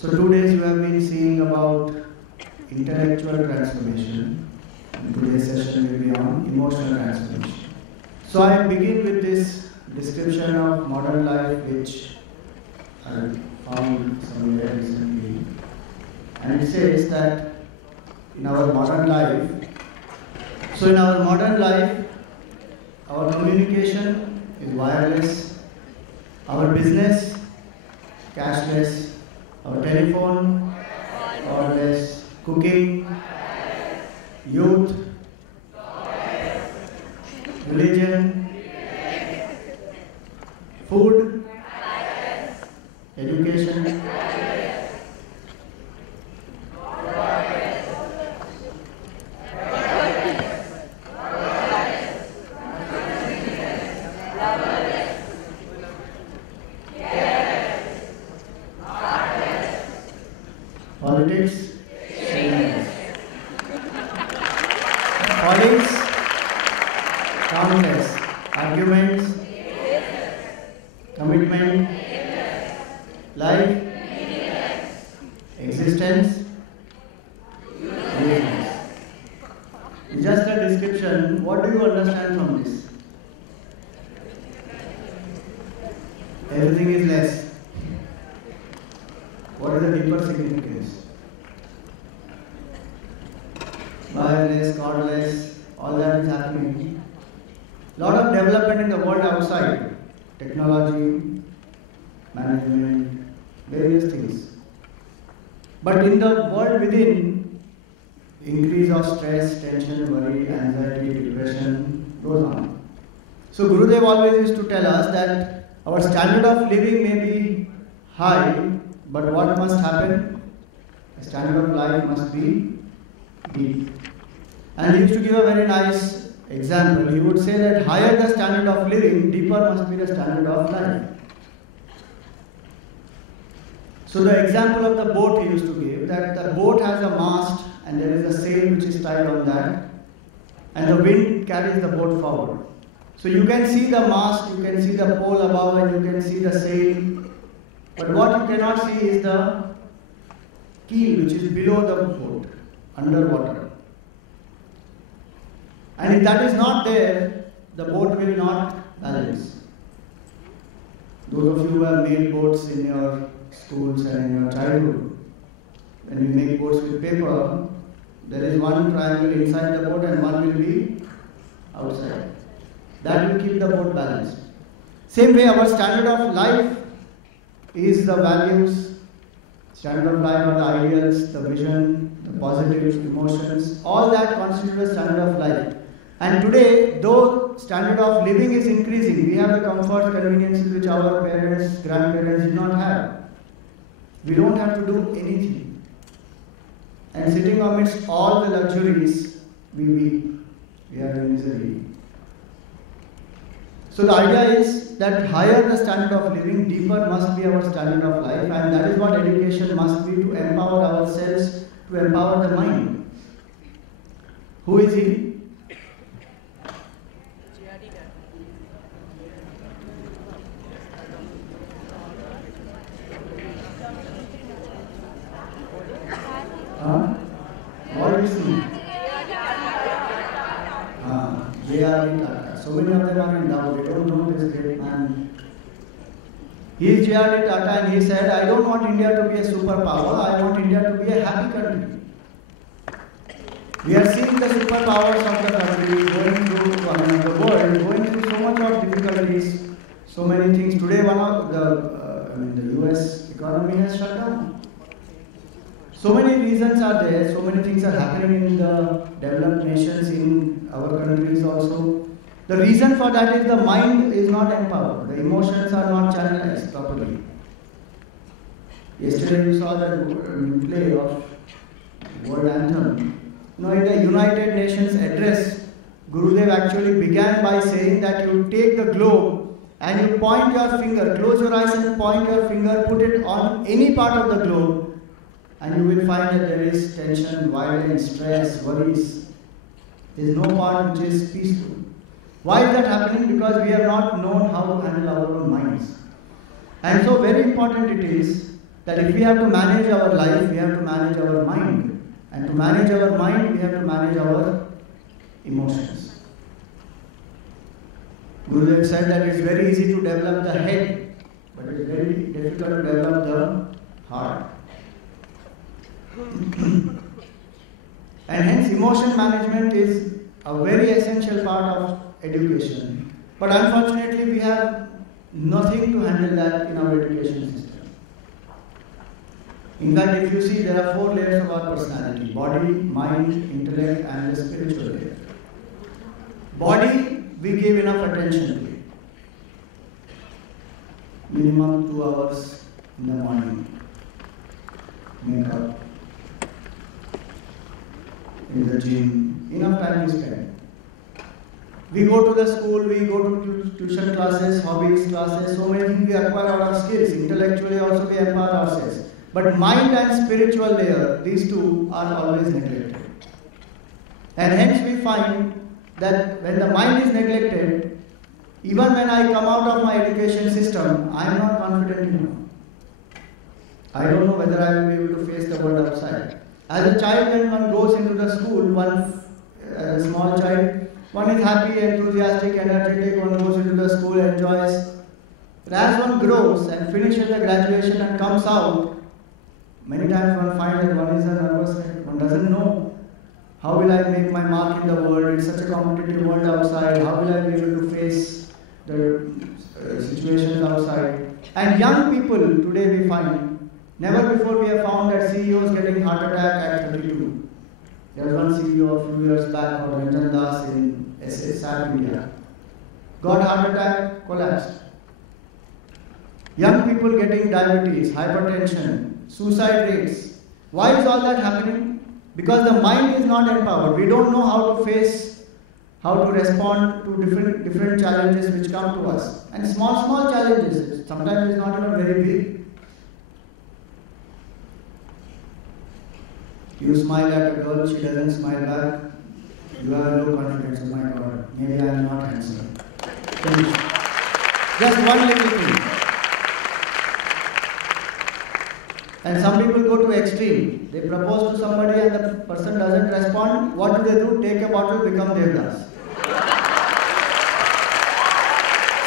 So 2 days you have been seeing about intellectual transformation. And today's session will be on emotional transformation. So I begin with this description of modern life which I found somewhere recently. And it says that in our modern life, our communication is wireless, our business cashless, our telephone cordless, cooking, youth, religion, food, education, politics, follies, countless, arguments, commitment, life, existence, useless. It's just a description. What do you understand from this? Everything is less. What is the deeper significance? Wireless, cordless, all that is happening. Lot of development in the world outside. Technology, management, various things. But in the world within, increase of stress, tension, worry, anxiety, depression goes on. So Gurudev always used to tell us that our standard of living may be high, but what must happen? The standard of life must be deep. And he used to give a very nice example. He would say that higher the standard of living, deeper must be the standard of life. So the example of the boat he used to give, that the boat has a mast and there is a sail which is tied on that, and the wind carries the boat forward. So you can see the mast, you can see the pole above, and you can see the sail. But what you cannot see is the keel which is below the boat, underwater. And if that is not there, the boat will not balance. Those of you who have made boats in your schools and in your childhood, when you make boats with paper, There is one triangle inside the boat and one will be outside. That will keep the boat balanced. Same way, our standard of life is the values, standard of life are the ideals, the vision, the positive emotions, all that constitute a standard of life. And today, though standard of living is increasing, we have the comfort, conveniences which our parents, grandparents did not have. We don't have to do anything. And sitting amidst all the luxuries, we weep. We are in misery. So the idea is that higher the standard of living, deeper must be our standard of life, and that is what education must be, to empower ourselves, to empower the mind. Who is he? What is he? J.R.D. Tata. So many of them are in doubt. They don't know this great man. He is J.R.D. Tata, and he said, I don't want India to be a superpower. I want India to be a happy country. We are seeing the superpowers of the country going through, the world, going through so much of difficulties, so many things. Today, one of the US economy has shut down. So many reasons are there, so many things are happening in the developed nations, in our countries also. The reason for that is the mind is not empowered, the emotions are not channelized properly. Yesterday we saw the play of World Anthem. Now in the United Nations address, Gurudev actually began by saying that you take the globe and you point your finger, close your eyes and point your finger, put it on any part of the globe, and you will find that there is tension, violence, stress, worries. There is no part which is peaceful. Why is that happening? Because we have not known how to handle our own minds. And so very important it is that if we have to manage our life, we have to manage our mind. And to manage our mind, we have to manage our emotions. Gurudev said that it's very easy to develop the head, but it's very difficult to develop the heart. And hence emotion management is a very essential part of education. But unfortunately we have nothing to handle that in our education system. In fact, if you see, there are 4 layers of our personality: body, mind, intellect and the spiritual layer. Body, we give enough attention to it. Minimum 2 hours in the morning. Makeup. In the gym, enough time we spend. We go to the school, we go to tuition classes, hobbies classes, so many things we acquire our skills. Intellectually also we empower ourselves. But mind and spiritual layer, these two are always neglected. And hence we find that when the mind is neglected, even when I come out of my education system, I am not confident enough. I don't know whether I will be able to face the world outside. As a child, when one goes into the school, as a small child, one is happy, enthusiastic, energetic, one goes into the school, enjoys. But as one grows and finishes the graduation and comes out, many times one finds that one is a nervous wreck. One doesn't know, how will I make my mark in the world? It's such a competitive world outside. How will I be able to face the situations outside? And young people, today we find, never before we have found that CEOs getting heart attack at 32. There was one CEO a few years back called Ranjan Das in SAP India. Got heart attack, collapsed. Young people getting diabetes, hypertension, suicide rates. Why is all that happening? Because the mind is not empowered. We don't know how to face, how to respond to different challenges which come to us. And small challenges, sometimes it's not even very big. You smile at a girl, she doesn't smile back. You have low confidence. Oh my God, maybe I am not handsome. Finish. Just one little thing. And some people go to extreme. They propose to somebody and the person doesn't respond. What do? Take a bottle, become Devdas.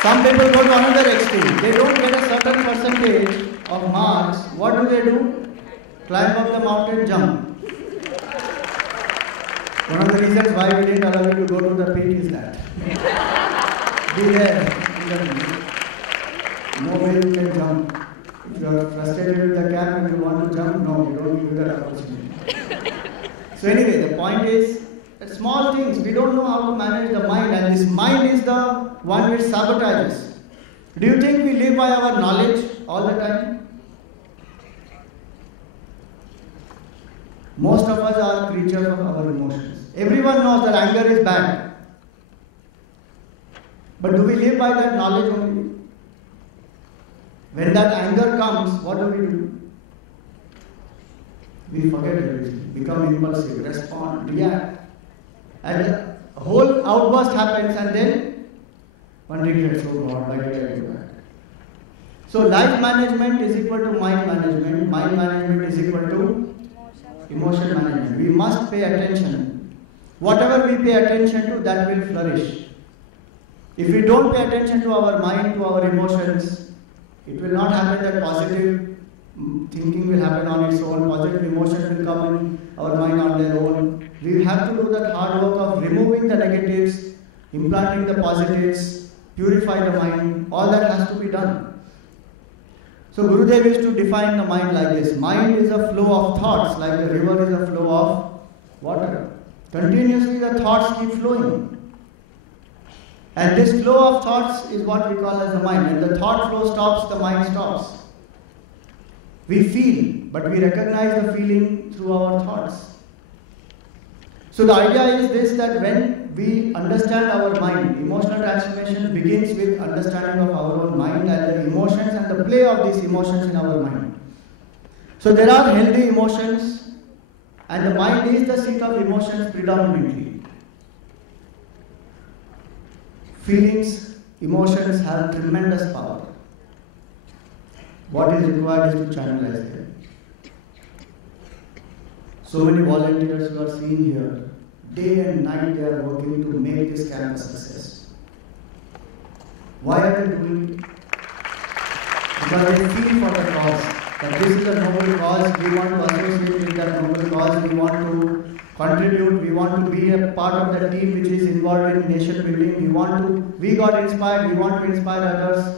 Some people go to another extreme. They don't get a certain percentage of marks. What do? Climb up the mountain, jump. One of the reasons why we didn't allow you to go to the peak is that. Be there. No way you can jump. If you are frustrated with the cap and you want to jump, no, you don't give that opportunity. So anyway, the point is that small things, we don't know how to manage the mind, and this mind is the one which sabotages. Do you think we live by our knowledge all the time? Most of us are creatures of our emotions. Everyone knows that anger is bad. But do we live by that knowledge only? When that anger comes, what do? We forget everything, become impulsive, respond, react. And the whole outburst happens, and then one regrets, oh God, why did I do that? So life management is equal to mind management. Mind management is equal to emotion management. We must pay attention. Whatever we pay attention to, that will flourish. If we don't pay attention to our mind, to our emotions, it will not happen that positive thinking will happen on its own, positive emotions will come in our mind on their own. We have to do that hard work of removing the negatives, implanting the positives, purify the mind. All that has to be done. So Gurudev used to define the mind like this. Mind is a flow of thoughts, like the river is a flow of water. Continuously the thoughts keep flowing. And this flow of thoughts is what we call as the mind. When the thought flow stops, the mind stops. We feel, but we recognize the feeling through our thoughts. So the idea is this, that when we understand our mind, emotional transformation begins with understanding of our own mind and the emotions and the play of these emotions in our mind. So there are healthy emotions, and the mind is the seat of emotions predominantly. Feelings, emotions have tremendous power. What is required is to channelize them. So many volunteers who are seen here, day and night they are working to make this camp a success. Why are they doing it? Because they feel for the cause. That this is a noble cause, we want to associate with that noble cause, we want to contribute, we want to be a part of the team which is involved in nation building, we got inspired, we want to inspire others.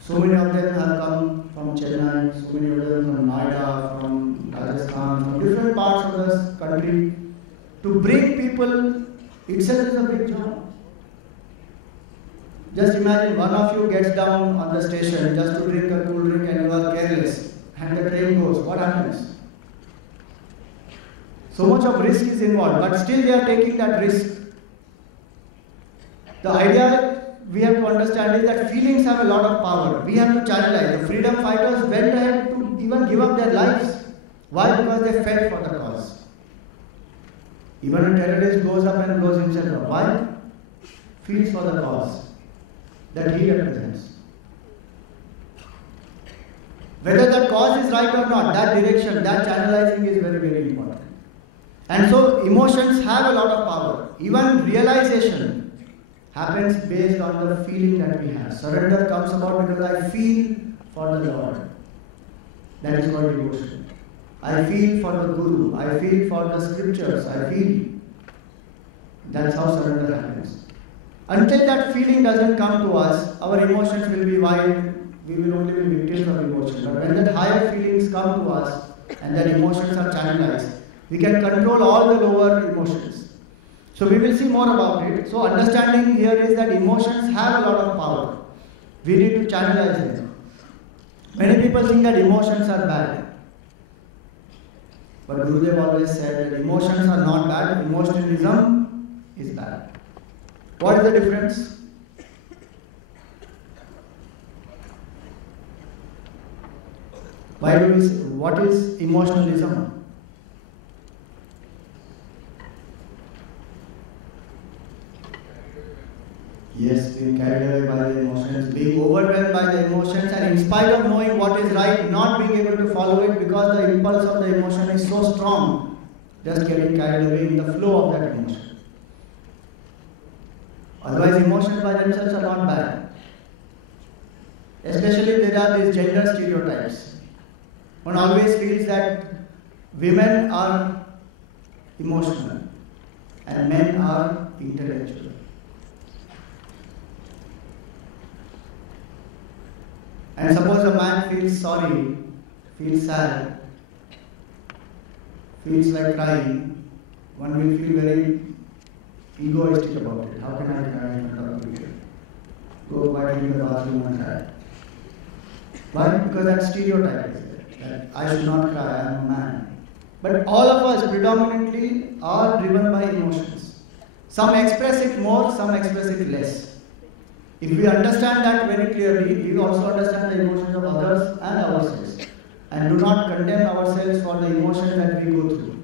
So many of them have come from Chennai, so many of them from Noida, from Rajasthan, from different parts of the country. To bring people itself is a big job. Just imagine one of you gets down on the station just to drink a cool drink and you are careless and the train goes. What happens? So much of risk is involved, but still they are taking that risk. The idea we have to understand is that feelings have a lot of power. We have to channelize. The freedom fighters went ahead to even give up their lives. Why? Because they felt for the cause. Even a terrorist goes up and blows himself up. Why? Feels for the cause that he represents. Whether that cause is right or not, that direction, that channelizing is very, very important. And so emotions have a lot of power. Even realization happens based on the feeling that we have. Surrender comes about because I feel for the Lord. That is called devotion. I feel for the Guru. I feel for the scriptures. I feel. That's how surrender happens. Until that feeling doesn't come to us, our emotions will be wild. We will only be victims of emotion. But when that higher feelings come to us and that emotions are channelized, we can control all the lower emotions. So we will see more about it. So understanding here is that emotions have a lot of power. We need to channelize them. Many people think that emotions are bad. But Gurudev always said that emotions are not bad, emotionalism is bad. What is the difference? What is emotionalism? Yes, being carried away by the emotions, being overwhelmed by the emotions, and in spite of knowing what is right, not being able to follow it because the impulse of the emotion is so strong, just getting carried away in the flow of that emotion. Otherwise, emotions by themselves are not bad. Especially there are these gender stereotypes. One always feels that women are emotional and men are intellectual. And suppose a man feels sorry, feels sad, feels like crying, one will feel very egoistic about it. How can I cry in front of people? Go quietly in the bathroom and cry. Why? Because that stereotype is there, that I should not cry, I am a man. But all of us predominantly are driven by emotions. Some express it more, some express it less. If we understand that very clearly, we also understand the emotions of others and ourselves, and do not condemn ourselves for the emotions that we go through.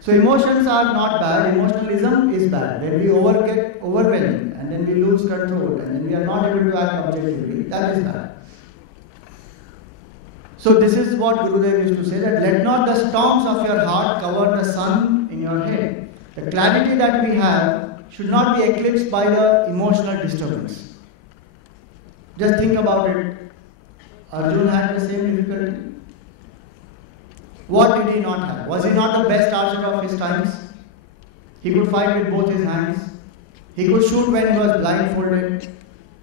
So emotions are not bad, emotionalism is bad. When we get overwhelmed and then we lose control and then we are not able to act objectively, that is bad. So this is what Gurudev used to say, that let not the storms of your heart cover the sun in your head. The clarity that we have should not be eclipsed by the emotional disturbance. Just think about it. Arjuna had the same difficulty. What did he not have? Was he not the best archer of his times? He could fight with both his hands. He could shoot when he was blindfolded.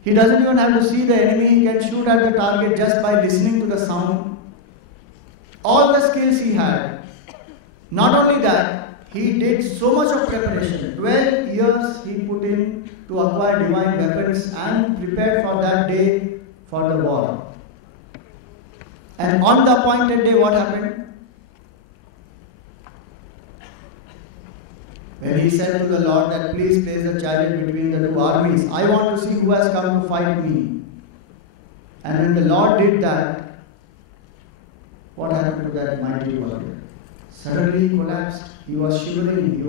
He doesn't even have to see the enemy. He can shoot at the target just by listening to the sound. All the skills he had. Not only that, he did so much of preparation. 12 years he put in to acquire divine weapons and prepared for that day for the war. And on the appointed day, what happened? When he said to the Lord that please place a chariot between the two armies, I want to see who has come to fight me. And when the Lord did that, what happened to that mighty warrior? Suddenly he collapsed. He was shivering.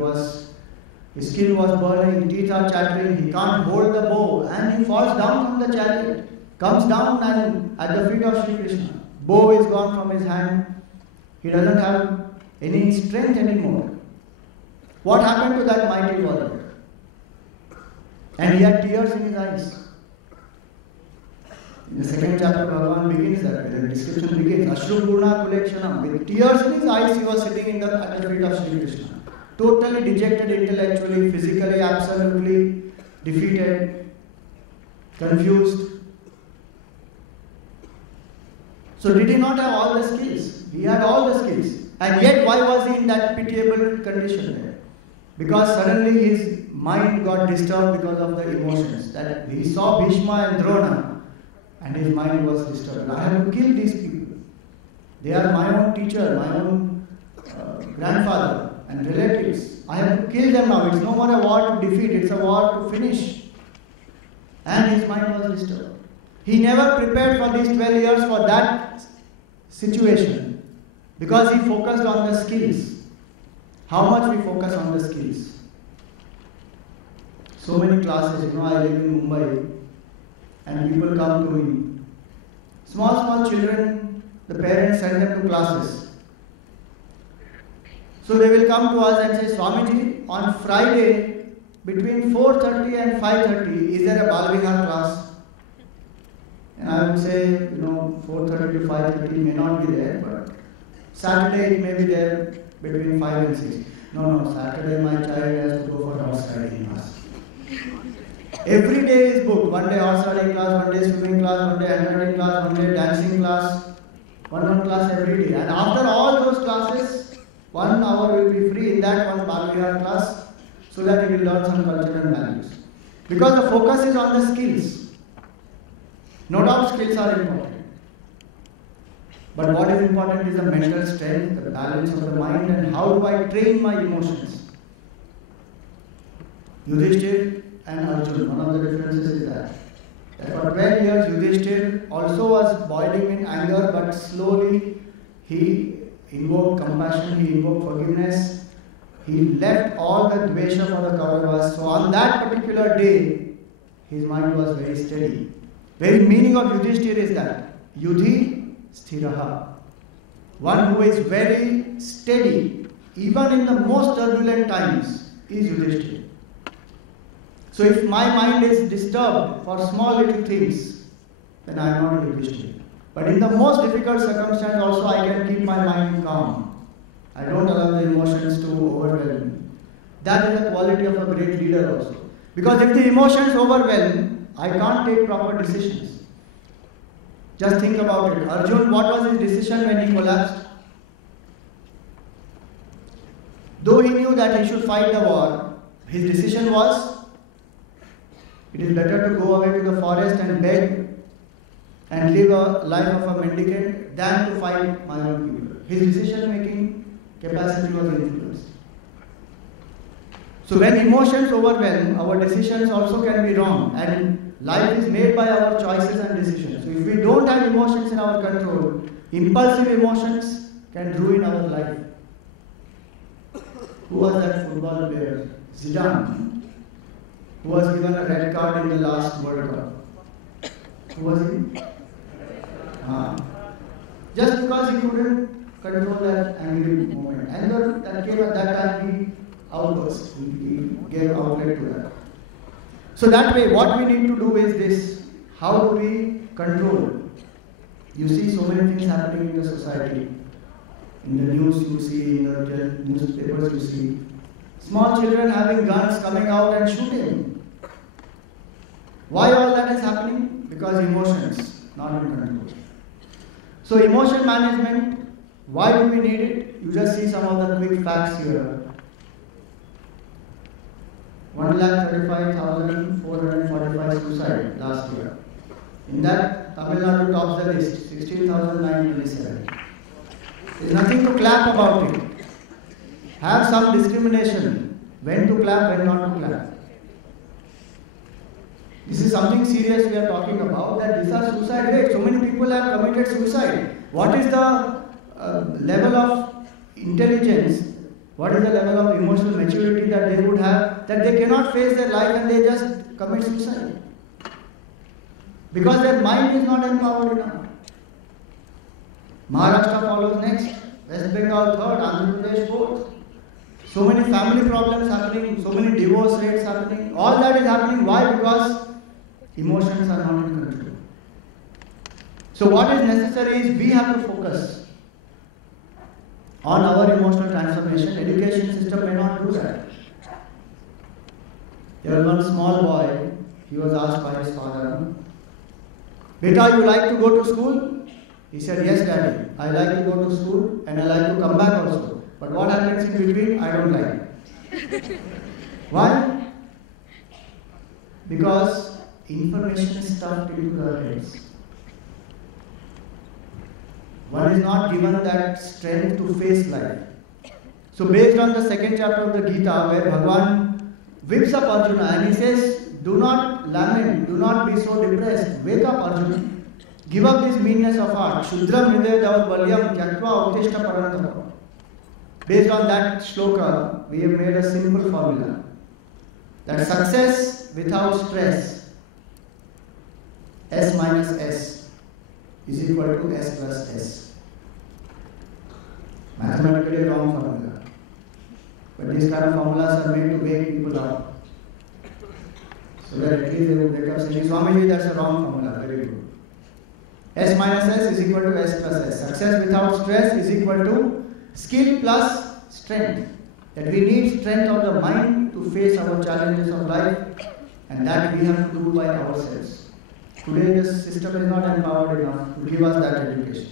His skin was burning. Teeth are chattering. He can't hold the bow. And he falls down from the chariot. Comes down and at the feet of Sri Krishna. Bow is gone from his hand. He doesn't have any strength anymore. What happened to that mighty warrior? And he had tears in his eyes. In the second chapter, Bhagavan begins that, the description begins, Ashru Purna Kulekshanam. With tears in his eyes, he was sitting at the feet of Sri Krishna. Totally dejected intellectually, physically, absolutely defeated, confused. So did he not have all the skills? He had all the skills. And yet why was he in that pitiable condition there? Because suddenly his mind got disturbed because of the emotions. That he saw Bhishma and Drona and his mind was disturbed. I have to kill these people. They are my own teacher, my own grandfather and relatives. I have to kill them now. It's no more a war to defeat, it's a war to finish. And his mind was disturbed. He never prepared for these 12 years for that situation because he focused on the skills. How much we focus on the skills. So many classes, I live in Mumbai and people come to me. Small children, the parents send them to classes. So they will come to us and say, Swamiji, on Friday between 4:30 and 5:30, is there a Balvihar class? And I would say, 4:30 to 5:30 may not be there, but Saturday it may be there between 5 and 6. No, Saturday my child has to go for horse riding class. Every day is booked. One day horse riding class, one day swimming class, one day handwriting class, one day dancing class. One class every day. And after all those classes, 1 hour will be free in that one Balvihar class so that he will learn some culture and values. Because the focus is on the skills. No doubt skills are important. But what is important is the mental strength, the balance of the mind, and how do I train my emotions. Yudhishthir and Arjuna, one of the differences is that for 12 years Yudhishthir also was boiling in anger, but slowly he invoked compassion, he invoked forgiveness, he left all the dvesha for the Kauravas. So on that particular day, his mind was very steady. Very meaning of Yudhishthir is that Yudhi Sthiraha, one who is very steady, even in the most turbulent times, is Yudhishthir. So if my mind is disturbed for small little things, then I am not Yudhishthir. But in the most difficult circumstance also I can keep my mind calm. I don't allow the emotions to overwhelm me. That is the quality of a great leader also. Because if the emotions overwhelm, I can't take proper decisions. Just think about it. Arjun, what was his decision when he collapsed? Though he knew that he should fight the war, his decision was, it is better to go away to the forest and beg and live a life of a mendicant than to fight my own people. His decision-making capacity was influenced. So when emotions overwhelm, our decisions also can be wrong, and life is made by our choices and decisions. So if we don't have emotions in our control, impulsive emotions can ruin our life. Who was that football player? Zidane, who was given a red card in the last World Cup. Who was he? Just because he couldn't control that angry moment. Anger that came at that time, he outburst. He gave outlet to that. So that way, what we need to do is this. How do we control? You see so many things happening in the society. In the news you see, in the newspapers you see. Small children having guns coming out and shooting. Why all that is happening? Because emotions, not in control. So emotion management, why do we need it? You just see some of the quick facts here. 1,35,445 suicide last year. In that, Tamil Nadu tops the list, 16,927. There is nothing to clap about it. Have some discrimination. When to clap, when not to clap. This is something serious we are talking about, that these are suicide rates. So many people have committed suicide. What is the level of intelligence, what is the level of emotional maturity that they would have, that they cannot face their life and they just commit suicide? Because their mind is not empowered enough. Maharashtra follows next, West Bengal third, Andhra Pradesh fourth. So many family problems happening, so many divorce rates happening. All that is happening. Why? Because emotions are not in control. So what is necessary is we have to focus on our emotional transformation. Education system may not do that. There was one small boy, he was asked by his father, "Beta, you like to go to school?" He said, "Yes, Daddy, I like to go to school and I like to come back also. But what happens in between, I don't like." Why? Because information is stuffed into their heads. One is not given that strength to face life. So based on the second chapter of the Gita, where Bhagavan whips up Arjuna and he says, "Do not lament, do not be so depressed. Wake up, Arjuna. Give up this meanness of heart. Shudram hridaya davat balyam kyaktva uttishta parantapa." Based on that shloka, we have made a simple formula. That success without stress, S minus S, is equal to S plus S. Mathematically wrong formula. But these kind of formulas are made to wake people up. So that at least they will wake up saying, "Swamiji, that's a wrong formula." Very good. S minus S is equal to S plus S. Success without stress is equal to skill plus strength. That we need strength of the mind to face our challenges of life, and that we have to do by ourselves. Today the system is not empowered enough to give us that education.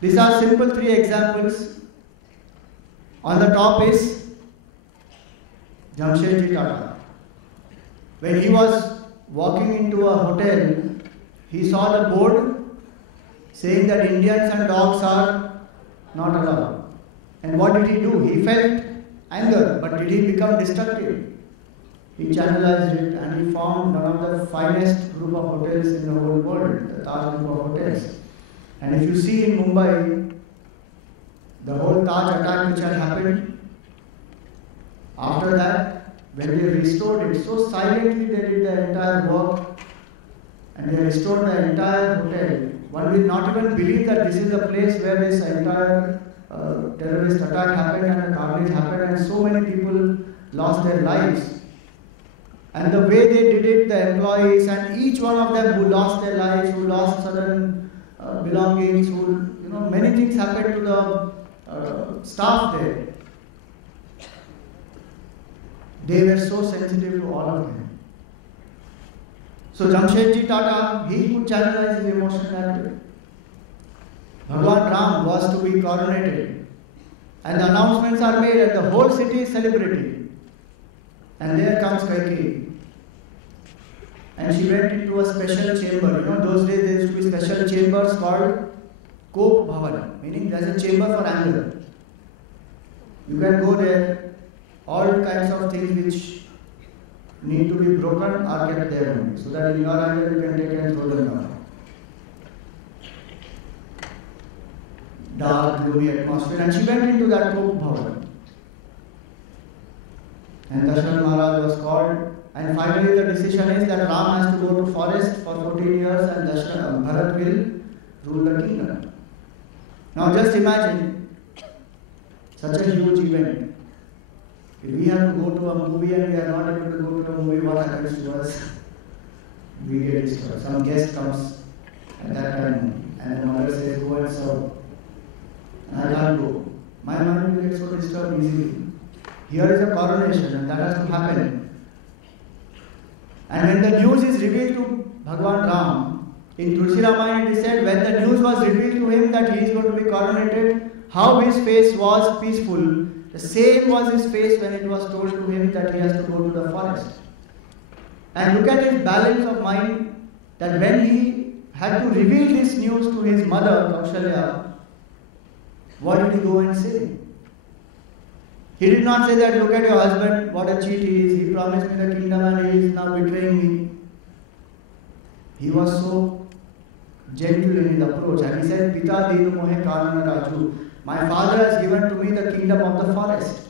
These are simple three examples. On the top is Jamshedji Tata. When he was walking into a hotel, he saw the board saying that Indians and dogs are not allowed. And what did he do? He felt anger, but did he become destructive? He channelized it and he formed one of the finest group of hotels in the whole world, the Taj group of hotels. And if you see in Mumbai, the whole Taj attack which had happened, after that, when they restored it, so silently they did the entire work and they restored the entire hotel. One will not even believe that this is the place where this entire terrorist attack happened and the carnage happened and so many people lost their lives. And the way they did it, the employees and each one of them who lost their lives, who lost certain belongings, who, many things happened to the staff there. They were so sensitive to all of them. So Jamshedji Tata, he could channelize his emotion that way. Bhagwan Ram was to be coronated. And the announcements are made and the whole city is celebrating. And there comes Kaikeyi. And she went into a special chamber. You know, those days there used to be special chambers called Kop Bhavan, meaning there is a chamber for anger. You can go there, all kinds of things which need to be broken are kept there only, so that in your anger you can take and throw them down. Dark, gloomy atmosphere, and she went into that Kop Bhavan. And Dasaratha Maharaj was called, and finally the decision is that Ram has to go to forest for 14 years and Bharat will rule the kingdom. Now just imagine such a huge event. If we have to go to a movie and we are not able to go to a movie, what happens to us? We get disturbed. Some guest comes at that time and the mother says, go and serve. And I can't go. My mind will get so disturbed easily. Here is a coronation and that has to happen. And when the news is revealed to Bhagwan Ram, in Tulsi Ramayana it is said, when the news was revealed to him that he is going to be coronated, how his face was peaceful. The same was his face when it was told to him that he has to go to the forest. And look at his balance of mind, that when he had to reveal this news to his mother, Kaushalya, what did he go and say? He did not say that, look at your husband, what a cheat he is, he promised me the kingdom and he is now betraying me. He was so gentle in his approach and he said, Pita Dinu Mohe Karana Raju. My father has given to me the kingdom of the forest.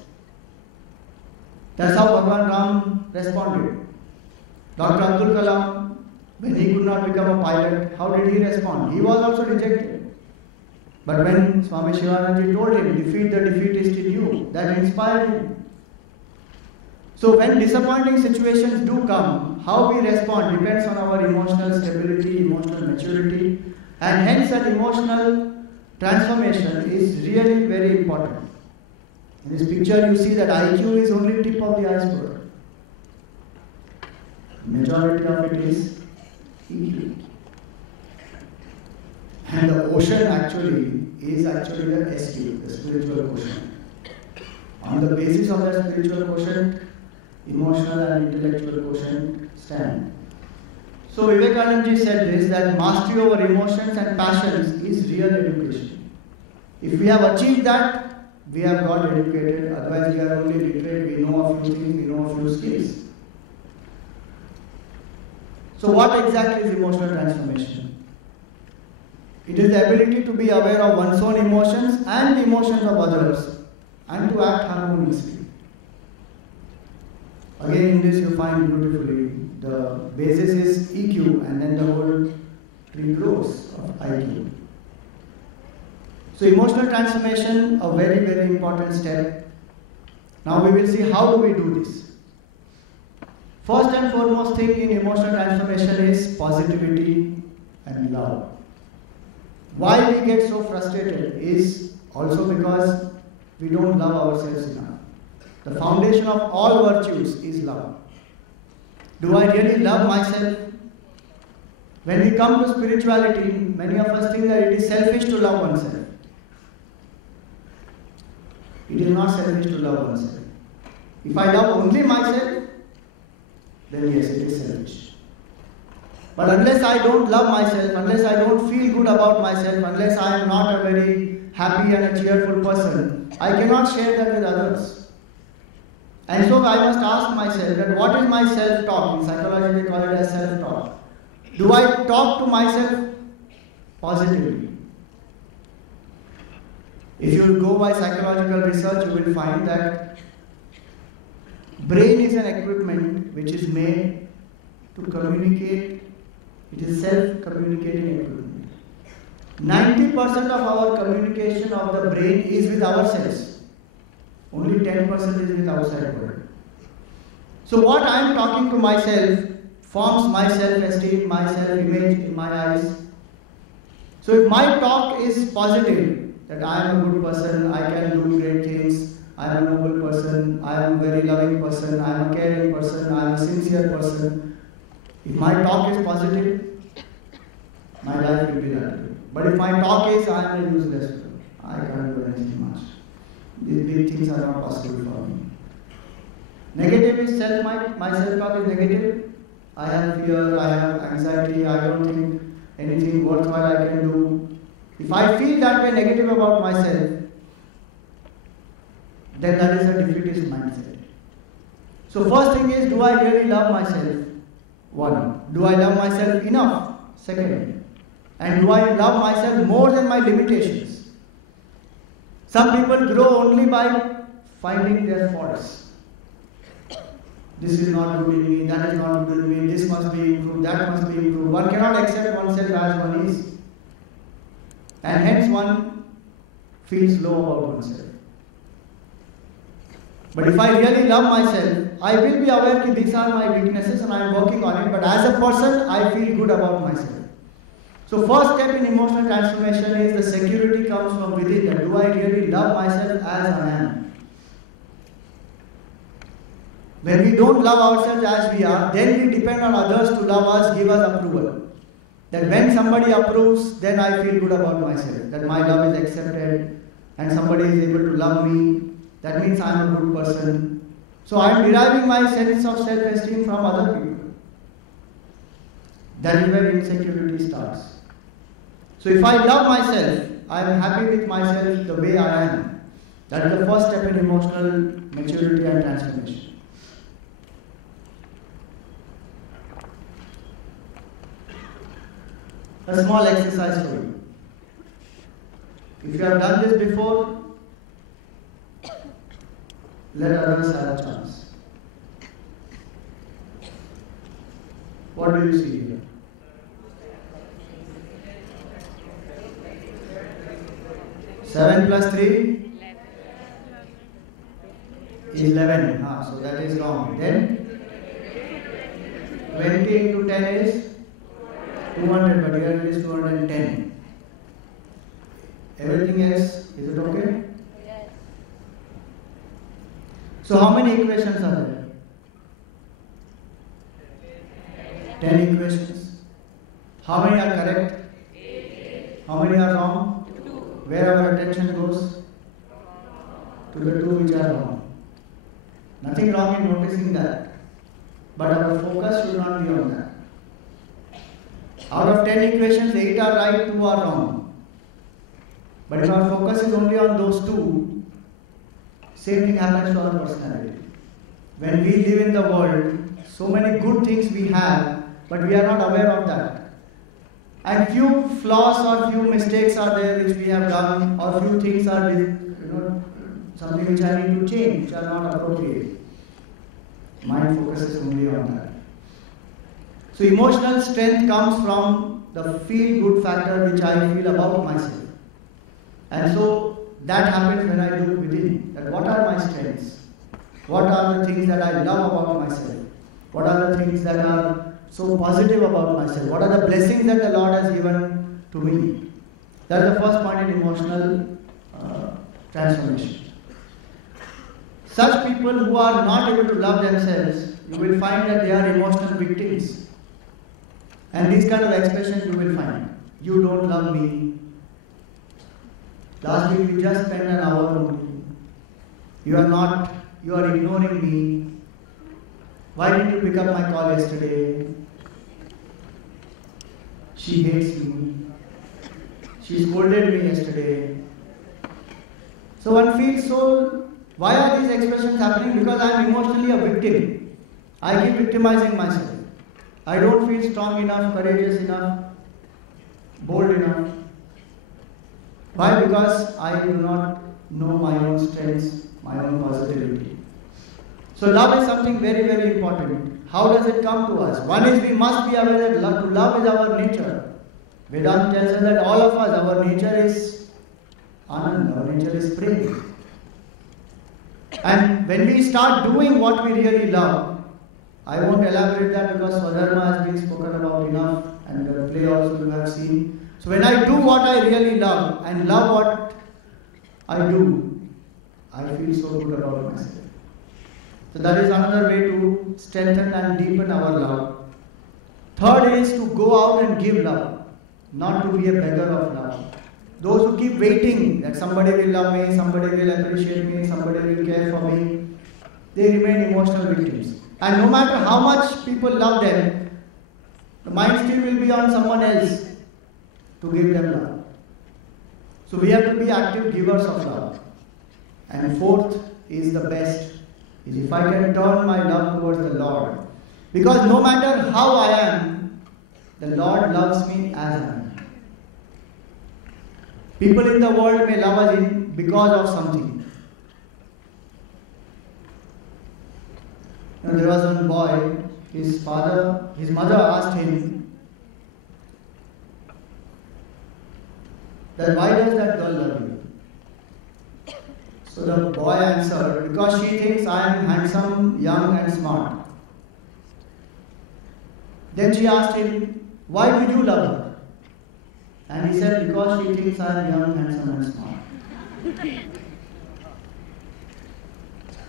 That's how Bhagwan Ram responded. Dr. Abdul Kalam, when he could not become a pilot, how did he respond? He was also rejected. But when Swami Shivanandaji told him, defeat the defeatist in you, that inspired him. So when disappointing situations do come, how we respond depends on our emotional stability, emotional maturity, and hence an emotional transformation is really very important. In this picture you see that IQ is only tip of the iceberg. Majority of it is EQ. And the ocean actually is actually the SQ, the spiritual quotient. On the basis of that spiritual quotient, emotional and intellectual quotient stand. So Vivekananda said this, that mastery over emotions and passions is real education. If we have achieved that, we have got educated, otherwise we are only literate, we know a few things, we know a few skills. So what exactly is emotional transformation? It is the ability to be aware of one's own emotions and the emotions of others and to act harmoniously. Again in this you find beautifully, the basis is EQ and then the whole tree grows of IQ. So emotional transformation, a very, very important step. Now we will see how do we do this. First and foremost thing in emotional transformation is positivity and love. Why we get so frustrated is also because we don't love ourselves enough. The foundation of all virtues is love. Do I really love myself? When we come to spirituality, many of us think that it is selfish to love oneself. It is not selfish to love oneself. If I love only myself, then yes, it is selfish. But unless I don't love myself, unless I don't feel good about myself, unless I am not a very happy and a cheerful person, I cannot share that with others. And so I must ask myself that what is my self-talk? In psychology they call it as self-talk. Do I talk to myself positively? If you go by psychological research, you will find that brain is an equipment which is made to communicate. It is self-communicating equipment. 90% of our communication of the brain is with ourselves. Only 10% is with outside world. So what I am talking to myself forms my self-esteem, my self-image in my eyes. So if my talk is positive, that I am a good person, I can do great things, I am a noble person, I am a very loving person, I am a caring person, I am a sincere person. If my talk is positive, my life will be that way. But if my talk is I am a useless person, I can't do anything much. These big things are not possible for me. Negative is my self-talk is negative. I have fear, I have anxiety, I don't think anything worthwhile I can do. If I feel that way negative about myself, then that is a defeatist mindset. So first thing is, do I really love myself? One. Do I love myself enough? Second. And do I love myself more than my limitations? Some people grow only by finding their faults. This is not good in me, that is not good in me, this must be improved, that must be improved. One cannot accept oneself as one is. And hence one feels low about oneself. But if I really love myself, I will be aware that these are my weaknesses and I am working on it. But as a person, I feel good about myself. So first step in emotional transformation is the security comes from within. That do I really love myself as I am? When we don't love ourselves as we are, then we depend on others to love us, give us approval. That when somebody approves, then I feel good about myself. That my love is accepted and somebody is able to love me. That means I am a good person. So I am deriving my sense of self-esteem from other people. That is where insecurity starts. So if I love myself, I am happy with myself the way I am. That is the first step in emotional maturity and transformation. A small exercise for you. If you have done this before, let others have a chance. What do you see here? Seven plus 3 is 11. So that is wrong. Then 20 into 10 is 200, but here it is 210. Everything else, is it okay? Yes. So how many equations are there? 10 equations. How many are correct? 8. How many are wrong? 2. Where our attention goes? To the 2 which are wrong. Nothing wrong in noticing that. But our focus should not be on that. Out of 10 equations, 8 are right, 2 are wrong. But if our focus is only on those 2, same thing happens to our personality. When we live in the world, so many good things we have, but we are not aware of that. And few flaws or few mistakes are there which we have done, or few things are something which I need to change, which are not appropriate. My focus is only on that. So emotional strength comes from the feel-good factor which I feel about myself. And so that happens when I look within. That what are my strengths? What are the things that I love about myself? What are the things that are so positive about myself? What are the blessings that the Lord has given to me? That is the first point in emotional transformation. Such people who are not able to love themselves, you will find that they are emotional victims. And these kind of expressions you will find. You don't love me. Last week we just spent an hour only. You are ignoring me. Why didn't you pick up my call yesterday? She hates me. She scolded me yesterday. So one feels so, why are these expressions happening? Because I am emotionally a victim. I keep victimizing myself. I don't feel strong enough, courageous enough, bold enough. Why? Because I do not know my own strengths, my own positivity. So love is something very, very important. How does it come to us? One is we must be aware that love is our nature. Vedanta tells us that all of us, our nature is Anand, our nature is prem. And when we start doing what we really love, I won't elaborate that because Swadharma has been spoken about enough and the play also you have seen. So when I do what I really love and love what I do, I feel so good about myself. So that is another way to strengthen and deepen our love. Third is to go out and give love, not to be a beggar of love. Those who keep waiting that somebody will love me, somebody will appreciate me, somebody will care for me, they remain emotional victims. And no matter how much people love them, the mind still will be on someone else to give them love. So we have to be active givers of love. And fourth is the best, is if I can turn my love towards the Lord. Because no matter how I am, the Lord loves me as I am. People in the world may love us because of something. There was one boy, his mother asked him that why does that girl love you? So the boy answered, because she thinks I am handsome, young and smart. Then she asked him, why did you love her? And he said, because she thinks I am young, handsome and smart.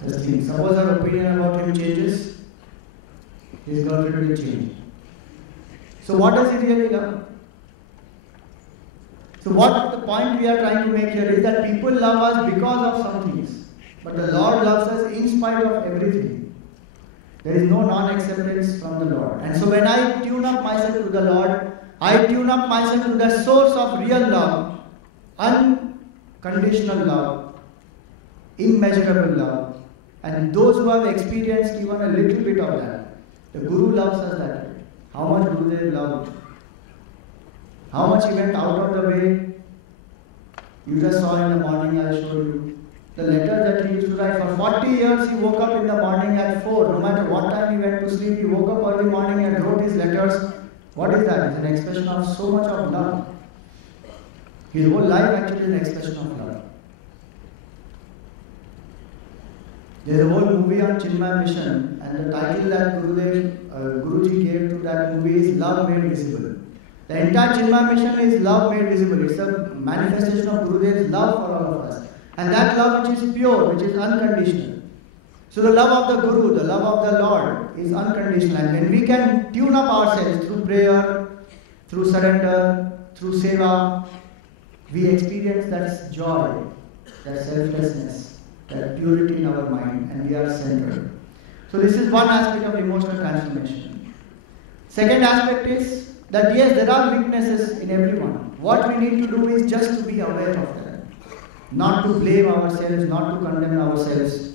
Just think, suppose her opinion about him changes, his girlfriend will change. So what does he really love? So what the point we are trying to make here is that people love us because of some things. But the Lord loves us in spite of everything. There is no non-acceptance from the Lord. And so when I tune up myself to the Lord, I tune up myself to the source of real love, unconditional love, immeasurable love. And those who have experienced even a little bit of that, the Guru loves us that way. How much Gurudev loved? How much he went out of the way? You just saw in the morning, I showed you. The letter that he used to write, for 40 years he woke up in the morning at 4. No matter what time he went to sleep, he woke up early morning and wrote his letters. What is that? It's an expression of so much of love. His whole life actually is an expression of love. There is a whole movie on Chinmay Mission, and the title that Guruji gave to that movie is Love Made Visible. The entire Chinmay Mission is love made visible. It's a manifestation of Gurudev's love for all of us. And that love which is pure, which is unconditional. So the love of the Guru, the love of the Lord is unconditional. And when we can tune up ourselves through prayer, through surrender, through seva, we experience that joy, that selflessness, that purity in our mind, and we are centered. So this is one aspect of emotional transformation. Second aspect is that yes, there are weaknesses in everyone. What we need to do is just to be aware of them. Not to blame ourselves, not to condemn ourselves,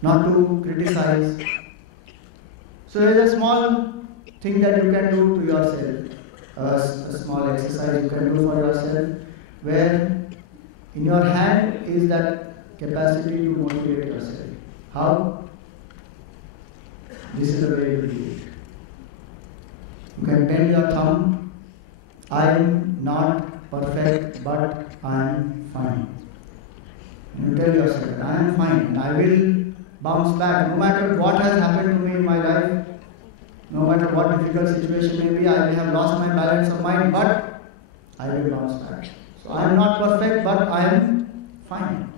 not to criticize. So there is a small thing that you can do to yourself, a small exercise you can do for yourself, where in your hand is that capacity to motivate yourself. How? This is the way you do it. You can bend your thumb. I am not perfect, but I am fine. You tell yourself, I am fine and I will bounce back. No matter what has happened to me in my life, no matter what difficult situation may be, I may have lost my balance of mind, but I will bounce back. So I am not perfect, but I am fine.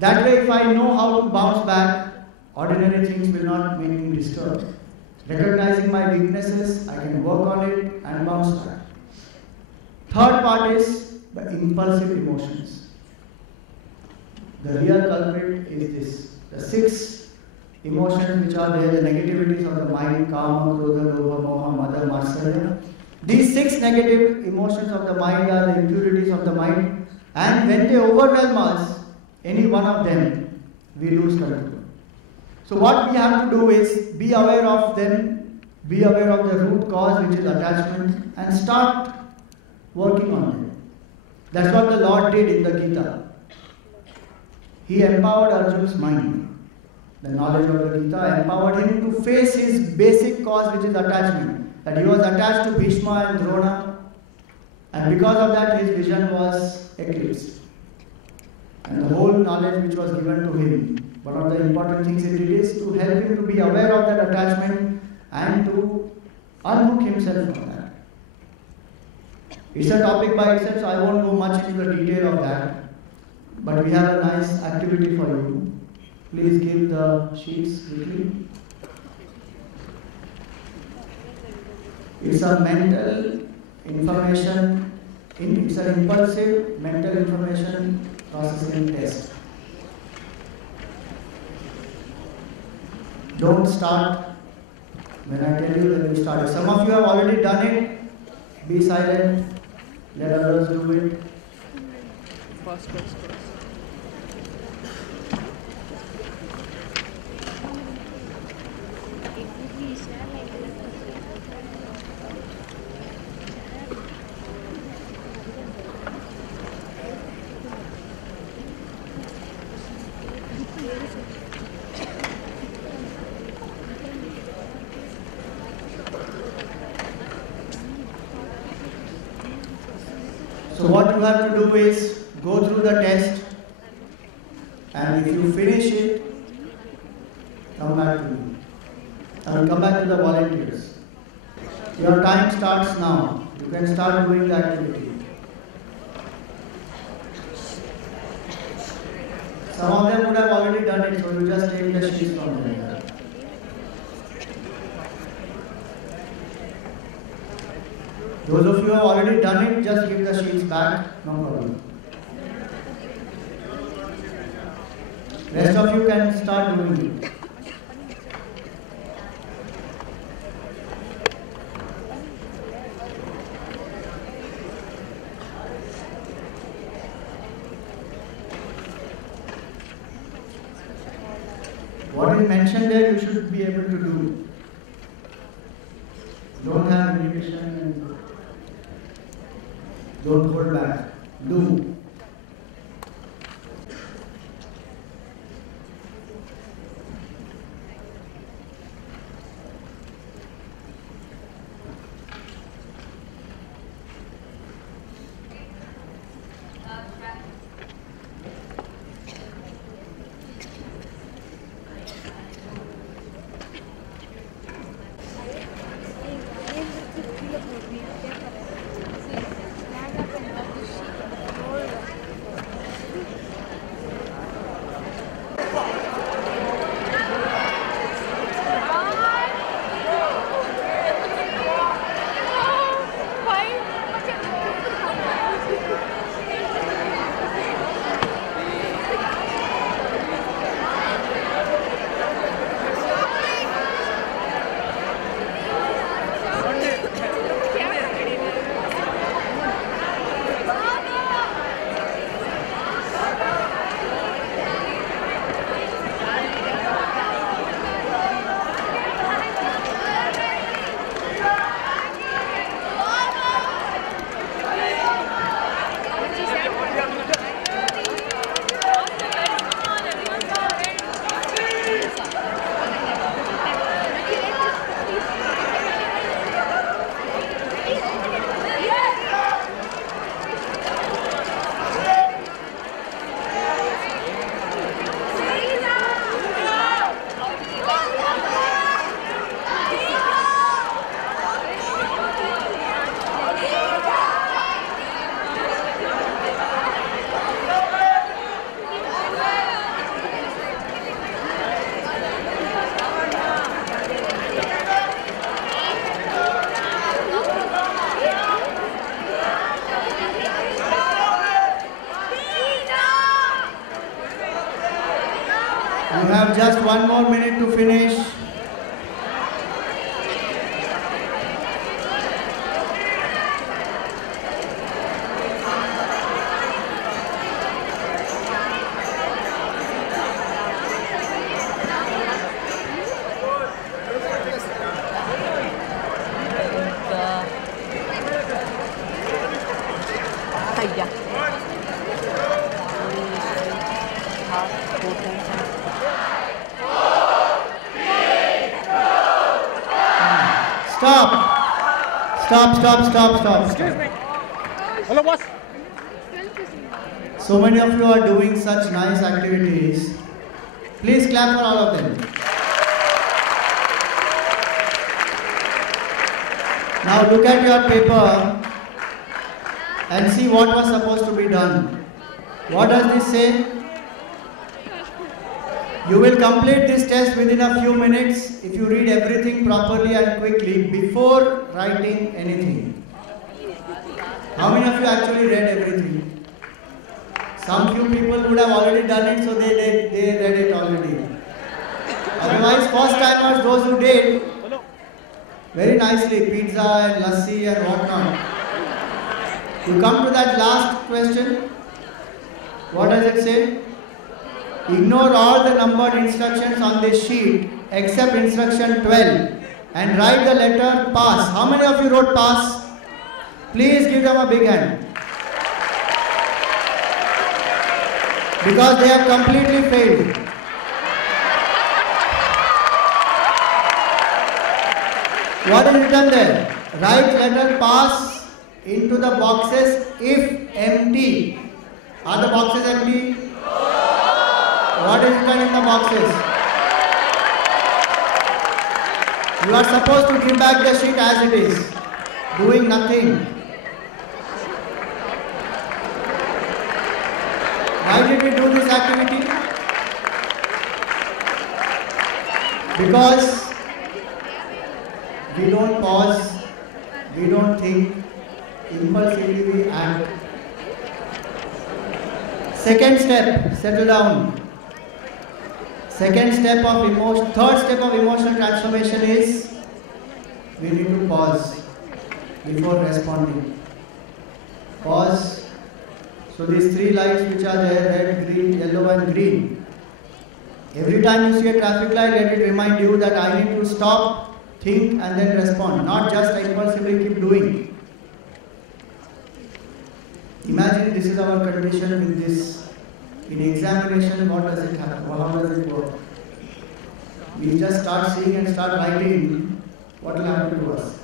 That way, if I know how to bounce back, ordinary things will not make me disturbed. Recognizing my weaknesses, I can work on it and bounce back. Third part is the impulsive emotions. The real culprit is this. The 6 emotions which are there, the negativities of the mind, kama, krodha, lobha, moha, mada, matsarya. These 6 negative emotions of the mind are the impurities of the mind, and when they overwhelm us, any one of them, we lose control. So what we have to do is be aware of them, be aware of the root cause, which is attachment, and start working on them. That's what the Lord did in the Gita. He empowered Arjuna's mind. The knowledge of the Gita empowered him to face his basic cause, which is attachment. That he was attached to Bhishma and Drona, and because of that his vision was eclipsed. And the whole knowledge which was given to him, one of the important things it is to help him to be aware of that attachment and to unhook himself from that. It's a topic by itself, so I won't go much into the detail of that. But we have a nice activity for you. Please give the sheets quickly. It's a mental information, it's an impulsive mental information processing test. Don't start when I tell you that you start. Some of you have already done it. Be silent. Let others do it. Pause. So what you have to do is go through the test, and if you finish it, come back to me. I will come back to the volunteers. Your time starts now. You can start doing the activity. Some of them would have already done it, so you just take the sheets from them. Those of you who have already done it, just give the sheets back, no problem. Rest of you can start doing it. What is mentioned there, you should be able to do. Don't have limitation and don't hold back. Do. You have just 1 more minute to finish. Stop. Excuse me. Hello, boss. So many of you are doing such nice activities. Please clap for all of them. Now look at your paper. and see what was supposed to be done. What does this say? You will complete this test within a few minutes if you read everything properly and quickly before writing anything. How many of you actually read everything? Some few people would have already done it, so they read it already. Otherwise, first timers, those who did very nicely, pizza and lassi and whatnot. You come to that last question. What does it say? Ignore all the numbered instructions on this sheet except instruction 12 and write the letter pass. How many of you wrote pass? Please give them a big hand. Because they have completely failed. What is written there? Write letter pass into the boxes if empty. Are the boxes empty? What is written in the boxes? You are supposed to give back the sheet as it is, doing nothing. Why did we do this activity? Because we don't pause, we don't think, impulsively we act. Second step, settle down. Third step of emotional transformation is we need to pause before responding. Pause. So these three lights which are there, red, green, yellow and green. Every time you see a traffic light, let it remind you that I need to stop, think and then respond, not just impulsively keep doing. Imagine this is our condition with this. In examination, what does it happen? How does it work? We just start seeing and start writing. What will happen to us?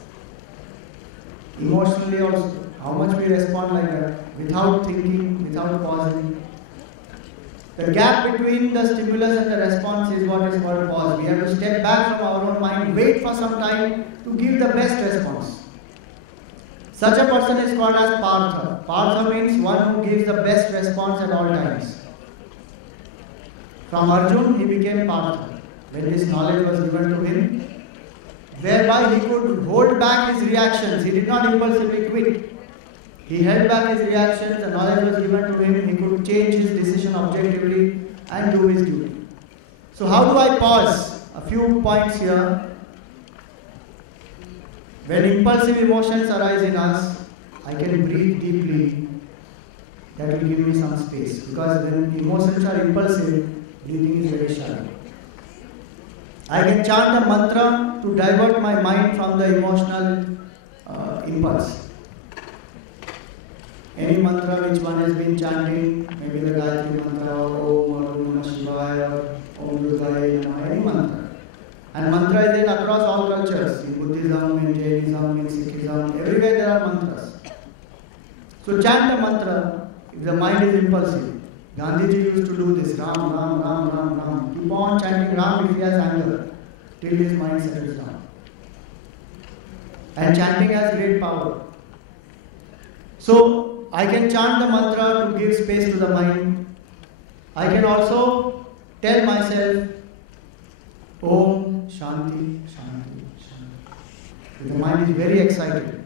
Emotionally also, how much we respond like that, without thinking, without pausing. The gap between the stimulus and the response is what is called pause. We have to step back from our own mind, wait for some time to give the best response. Such a person is called as Partha. Partha means one who gives the best response at all times. From Arjun, he became Partha when this knowledge was given to him, whereby he could hold back his reactions. He did not impulsively quit. He held back his reactions, the knowledge was given to him, he could change his decision objectively and do his duty. So how do I pause? A few points here. When impulsive emotions arise in us, I can breathe deeply. That will give me some space. Because when emotions are impulsive, breathing is very shallow. I can chant a mantra to divert my mind from the emotional impulse. Any mantra which one has been chanting, maybe the Gayatri mantra or Om or Namah Shivaya or Om Durgaya Namah, any mantra. And mantra is there across all cultures, in Buddhism, in Jainism, in Sikhism, everywhere there are mantras. So chant a mantra if the mind is impulsive. Gandhiji used to do this, Ram, Ram, Ram, Ram, Ram. Keep on chanting Ram if he has anger, till his mind settles down. And chanting has great power. So, I can chant the mantra to give space to the mind. I can also tell myself, Om Shanti, Shanti, Shanti. The mind is very excited.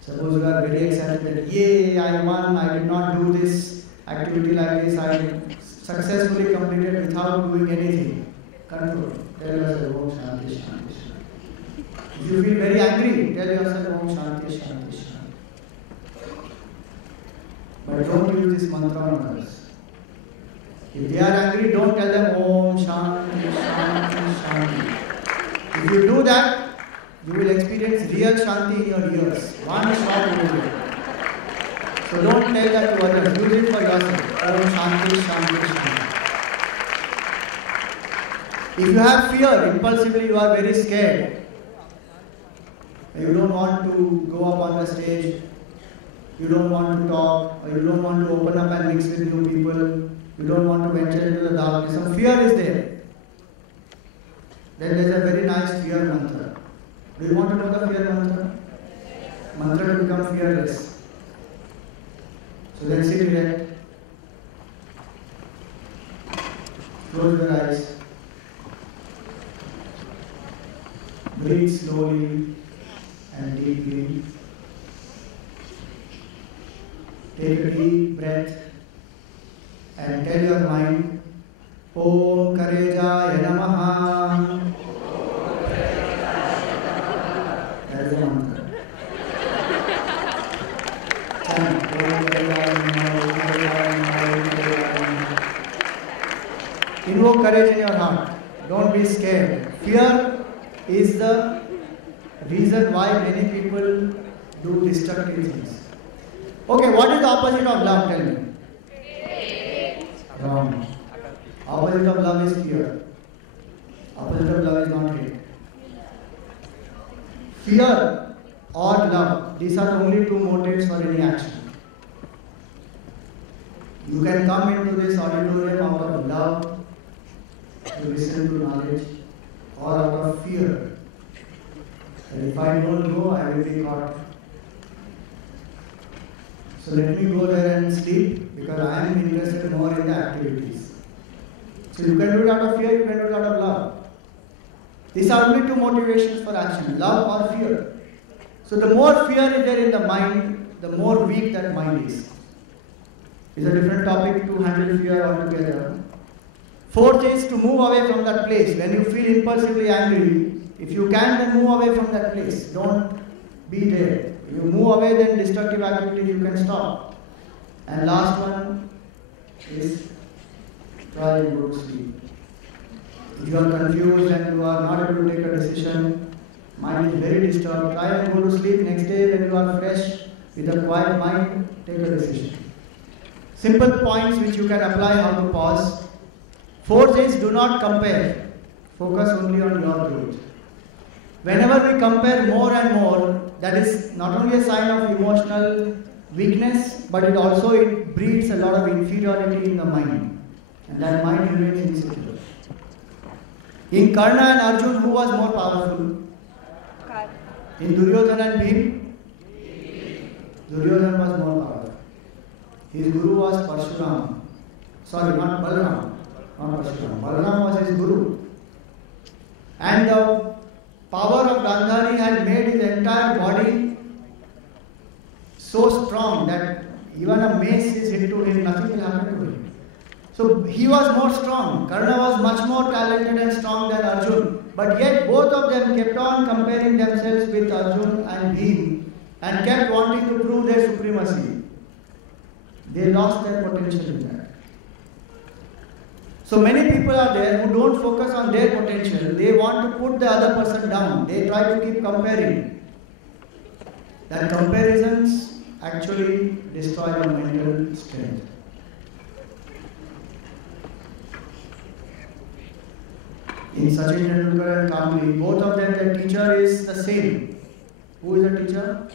Suppose you are very excited that, yay, I won, I did not do this activity like this, I successfully completed without doing anything. Control. Tell yourself, Om Shanti, Shanti, Shanti. If you feel very angry, tell yourself, Om Shanti, Shanti, Shanti. But don't use this mantra on others. If they are angry, don't tell them Om Shanti, Shanti, Shanti. If you do that, you will experience real Shanti in your ears. One shot you will get. So don't tell that to others. Use it for yourself. Om Shanti, Shanti, Shanti. If you have fear, impulsively you are very scared. You don't want to go up on the stage. You don't want to talk, or you don't want to open up and mix with new people, you don't want to venture into the darkness, some fear is there. Then there is a very nice fear mantra. Do you want to know the fear mantra? Mantra to become fearless. So then sit erect. Close your eyes. Breathe slowly and deeply. Take a deep breath and tell your mind, Om Karejaya Namaha. That is the mantra. Chant Om Karejaya Namaha, Om Karejaya Namaha, Om Karejaya Namaha. Invoke courage in your heart. Don't be scared. Fear is the reason why many people do destructive things. Okay, what is the opposite of love? Tell me. Wrong. Opposite of love is fear. Opposite of love is not hate. Fear or love, these are only two motives for any action. You can come into this auditorium out of love to listen to knowledge, or out of fear. And if I don't go, I will be caught. So let me go there and sleep, because I am interested more in the activities. So you can do it out of fear, you can do it out of love. These are only two motivations for action, love or fear. So the more fear is there in the mind, the more weak that mind is. It's a different topic to handle fear altogether. Fourth is to move away from that place. When you feel impulsively angry, if you can, then move away from that place. Don't be there. If you move away, then destructive activity you can stop. And last one is try and go to sleep. If you are confused and you are not able to take a decision, mind is very disturbed, try and go to sleep. Next day when you are fresh, with a quiet mind, take a decision. Simple points which you can apply how to pause. Fourth is do not compare. Focus only on your growth. Whenever we compare more and more, that is not only a sign of emotional weakness, but it breeds a lot of inferiority in the mind. And that mind remains insecure. In Karna and Arjun, who was more powerful? Karna. In Duryodhana and Bhim? Duryodhana was more powerful. His guru was Parshuram. Sorry, not Balaram. Not Parshuram. Balaram was his guru. And the power of Gandhari had made his entire body so strong that even a mace is hit to him, nothing will happen to him. So he was more strong. Karna was much more talented and strong than Arjun. But yet both of them kept on comparing themselves with Arjun and Bhim and kept wanting to prove their supremacy. They lost their potential in that. So many people are there who don't focus on their potential. They want to put the other person down. They try to keep comparing. That comparisons actually destroy your mental strength. In Sachin Tendulkar and Kambli, both of them, their teacher is the same. Who is the teacher?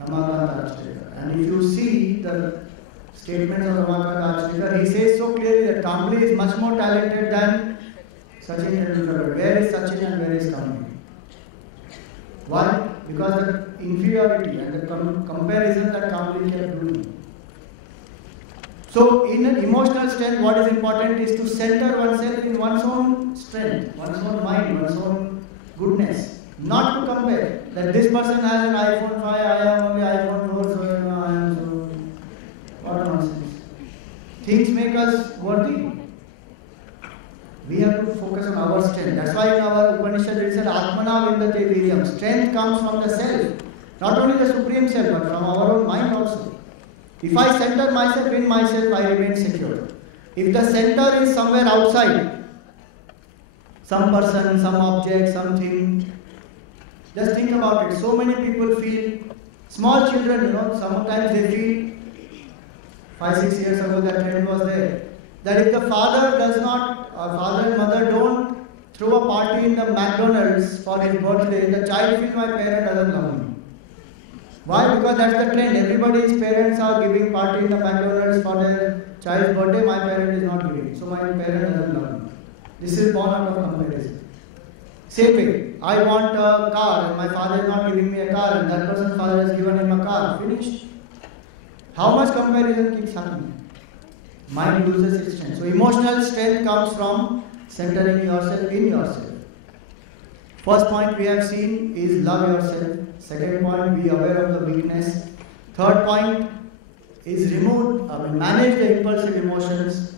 Ramakant Achrekar. And if you see the statements of Ramakant Achrekar, he says so clearly that Kambli is much more talented than Sachin Tendulkar. Where is Sachin and where is Kambli? Why? Because the inferiority and the comparison that Kambli kept doing. So in an emotional strength, what is important is to center oneself in one's own strength, one's own mind, one's own goodness. Not to compare that this person has an iPhone 5, I have only iPhone 4, so I am so... What nonsense. Things make us worthy. We have to focus on our strength. That's why in our Upanishad it said, Atmana Vindate Viryam. Strength comes from the self. Not only the Supreme Self, but from our own mind also. If I center myself in myself, I remain secure. If the center is somewhere outside, some person, some object, something, just think about it. So many people feel, small children, sometimes they feel, 5-6 years ago that trend was there, that if the father does not, or father and mother don't throw a party in the McDonald's for his birthday, the child feels my parent doesn't love me. Why? Because that's the trend. Everybody's parents are giving party in the McDonald's for their child's birthday. My parent is not giving. So my parent doesn't love me. This is born out of comparison. Same way, I want a car and my father is not giving me a car and that person's father has given him a car. Finished. how much comparison keeps happening? Mind loses its strength. So emotional strength comes from centering yourself in yourself. First point we have seen is love yourself. Second point, be aware of the weakness. Third point is manage the impulsive emotions.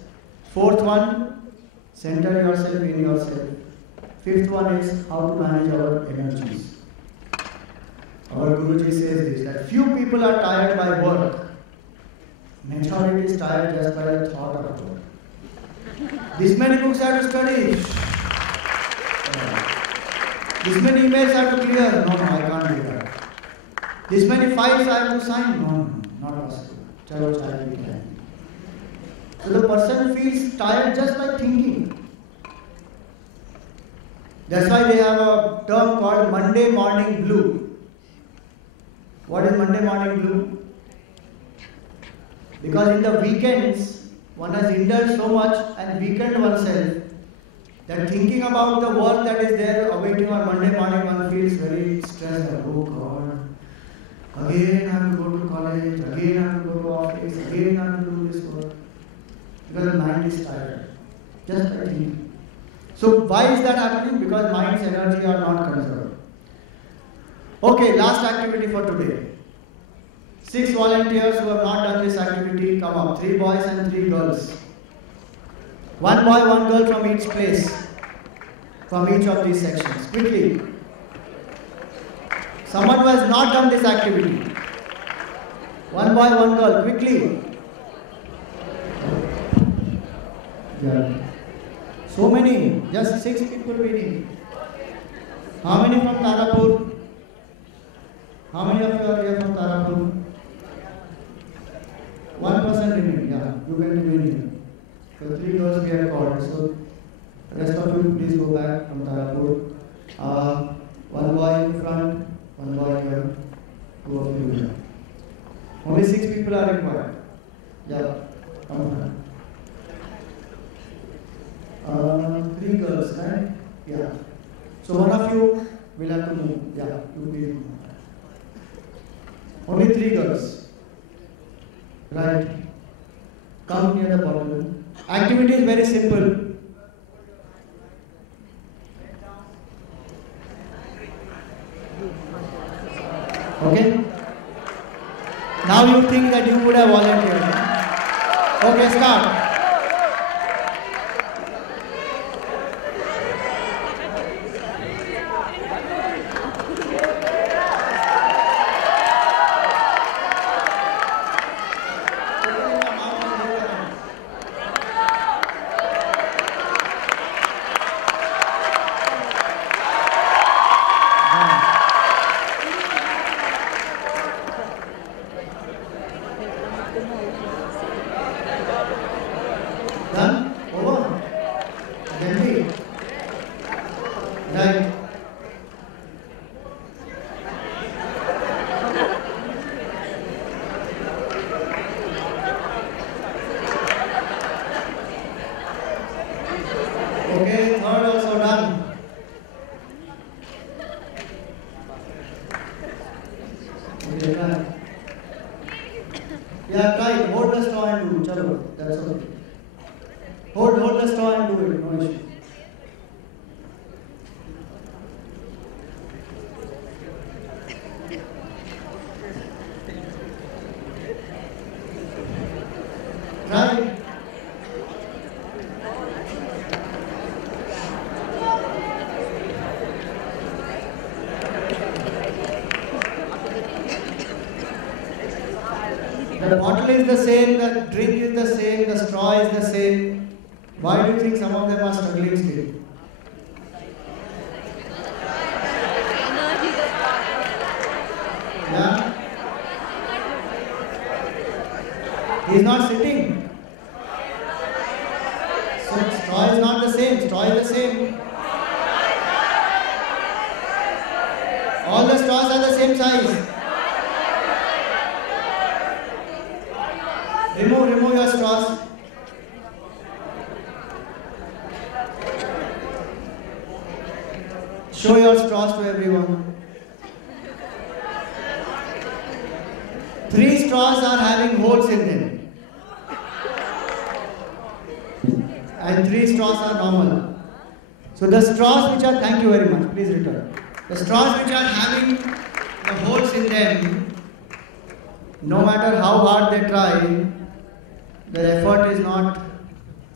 Fourth one, center yourself in yourself. Fifth one is how to manage our energies. Our Guruji says this, that few people are tired by work. Majority is tired just by the thought of work. This many books I have to study. This many emails I have to clear. No, I can't do that. This many files I have to sign. No, not possible. Chalo, chalo, we can. So the person feels tired just by thinking. That's why they have a term called Monday morning blue. What is Monday morning blue? Because in the weekends, one has indulged so much and weakened oneself that thinking about the work that is there awaiting on Monday morning, one feels very stressed. Oh God, again I have to go to college, again I have to go to office, again I have to do this work. Because the mind is tired, just by thinking. So why is that happening? Because mind's energy are not conserved. Okay, last activity for today. 6 volunteers who have not done this activity, come up. 3 boys and 3 girls. 1 boy, 1 girl from each place, from each of these sections. Quickly. Someone who has not done this activity. 1 boy, 1 girl. Quickly. Yeah. So many. Just 6 people we need. How many from Tarapur? How many of you are here from Tarapur? 1 person remaining. Yeah, you can remain here. So 3 girls we have called. So rest of you please go back from Tarapur. 1 boy in front, 1 boy here, 2 of you here. Only 6 people are required. Yeah, come on. 3 girls, right? Yeah. So one of you will have to move. Yeah, you please move. Only 3 girls. Right. Come near the bottle. Activity is very simple. Okay? Now you think that you would have volunteered. Okay, start. Done? Over? Gently? Right. Okay, third also done. Okay, done. Yeah, try. Hold the straw and do. Chalo, that's okay. Hold the straw and do it, no issue. Try. The bottle is the same, the drink is the same, the straw is the same. Why do you think some of them are struggling still? Yeah? He is not sitting. So straw is not the same, straw is the same. All the straws are the same size. Remove your straws. Show your straws to everyone. 3 straws are having holes in them. And 3 straws are normal. So the straws which are, thank you very much, please return. The straws which are having the holes in them, no matter how hard they try, their effort is not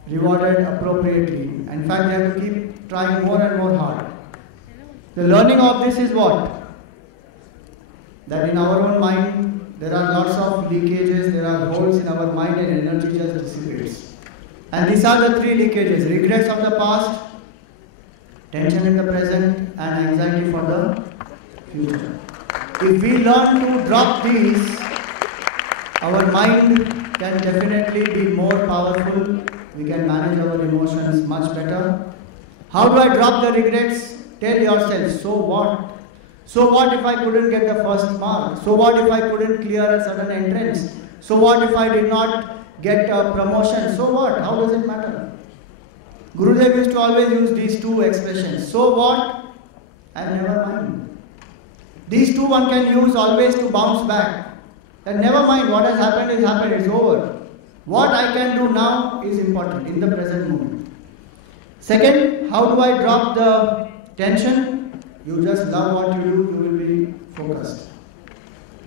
rewarded appropriately. In fact, they have to keep trying more and more hard. The learning of this is what? That in our own mind, there are lots of leakages, there are holes in our mind and energy just dissipates. And these are the 3 leakages: regrets of the past, tension in the present, and anxiety for the future. If we learn to drop these, our mind can definitely be more powerful. We can manage our emotions much better. How do I drop the regrets? Tell yourself, so what? So what if I couldn't get the first mark? So what if I couldn't clear a certain entrance? So what if I did not get a promotion? So what? How does it matter? Gurudev used to always use these 2 expressions. So what? And never mind. These 2 one can use always to bounce back. And never mind, what has happened is happened, it's over. What I can do now is important in the present moment. Second, how do I drop the tension? You just love what you do, you will be focused.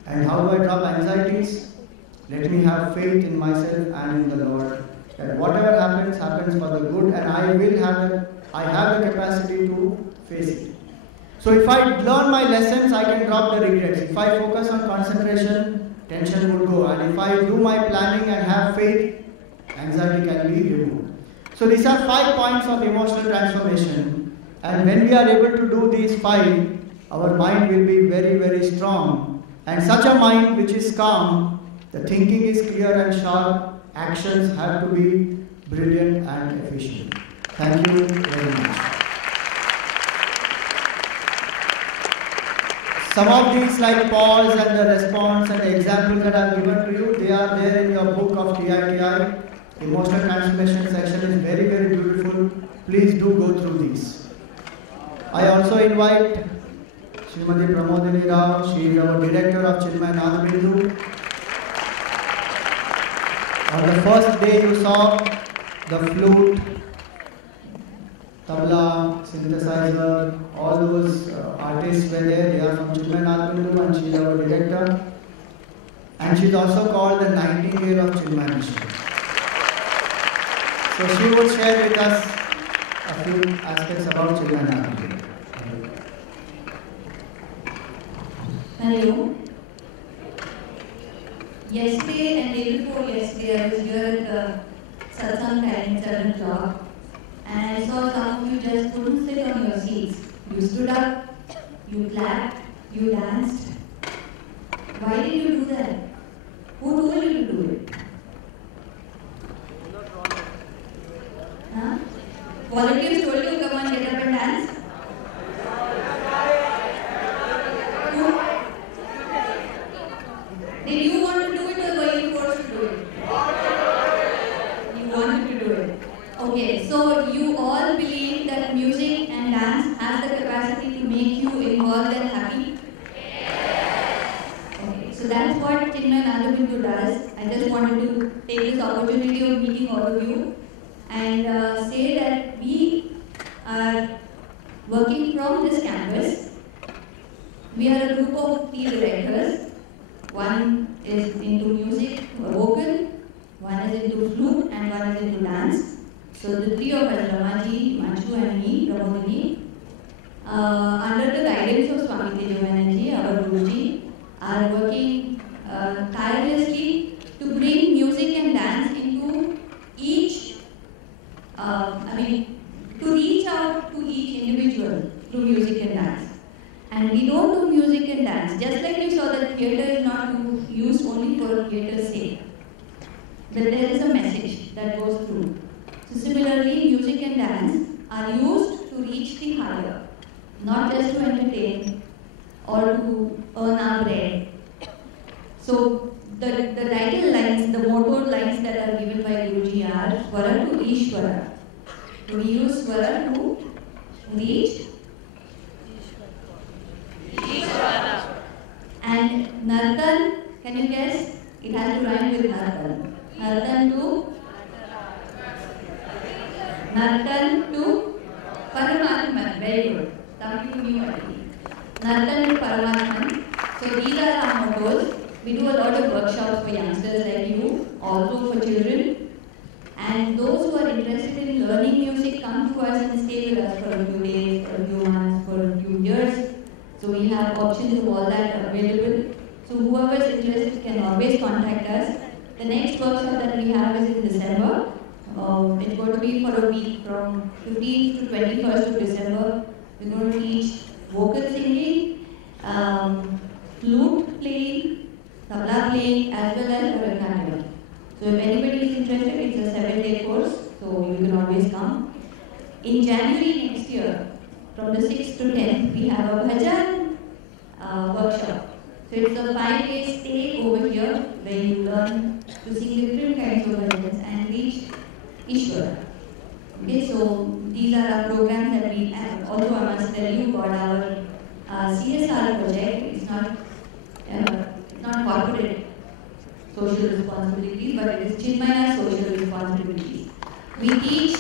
And how do I drop anxieties? Let me have faith in myself and in the Lord. That whatever happens, happens for the good, and I have the capacity to face it. So if I learn my lessons, I can drop the regrets. If I focus on concentration, tension would go. And if I do my planning and have faith, anxiety can be removed. So these are 5 points of emotional transformation. And when we are able to do these 5, our mind will be very, very strong. And such a mind which is calm, the thinking is clear and sharp, actions have to be brilliant and efficient. Thank you very much. Some of these like pause and the response and the examples that I have given to you, they are there in your book of TITI. Emotional transformation section is very, very beautiful. Please do go through these. I also invite Srimati Pramodini Rao. She is our director of Chinmay Nadabindu. On the first day you saw the flute, tabla, synthesizer, all those artists were there. They are from Chinmay Nadabindu and she is our director. And she is also called the Nightingale of Chinmay Mission. So she will share with us a few aspects about Chinmay Nadabindu. Hello. Yesterday and day before yesterday, I was here at the Satsang time at 7 o'clock, and I saw some of you just couldn't sit on your seats. You stood up, you clapped, you danced. Why did you do that? Who told you to do it? Huh? Volunteers told you to come and get up and dance? Did you want to do it or were you forced to do it? You wanted to do it. Okay, so you all believe that music and dance has the capacity to make you involved and happy? Okay, so that's what Chinmay Nadabindu does. I just wanted to take this opportunity of meeting all of you and say that we are working from this campus. We are a group of 3 directors. One is into music, vocal, one is into flute, and one is into dance. So the 3 of us, Ramaji, Manchu and me, Pramodini, under the guidance of Swami Tejavananji, our Guruji, are working tirelessly to bring music and dance into each, to reach out to each individual through music and dance. And we don't do music and dance. Just like you saw that theatre is not used only for theatre's sake. But there is a message that goes through. So similarly, music and dance are used to reach the higher, not just to entertain or to earn our bread. So the title lines, the motto lines that are given by Guruji are Swara to Ishvara. We use Swara to reach Ishvara. And Nartan Can you guess? It has to rhyme with Nartan. Nartan to Paramatman. Very good. Something new already. Nartan to Paramatman. So these are our mottos. We do a lot of workshops for youngsters like you, also for children. And those who are interested in learning music come to us and stay with us for a few days, for a few months, for a few years. So we have options of all that available. So whoever is interested can always contact us. The next workshop that we have is in December. It's going to be for a week from 15th to 21st of December. We're going to teach vocal singing, flute playing, tabla playing, as well as Bharatanatyam. So if anybody is interested, it's a 7-day course, so you can always come. In January next year, from the 6th to 10th, we have a bhajan workshop. So it's a 5-day stay over here where you learn to sing different kinds of bhajans and reach Ishwara. Okay, so these are our programs that we have. Also, I must tell you about our CSR project. It's not corporate social responsibilities, but it is Chinmaya social responsibilities. We teach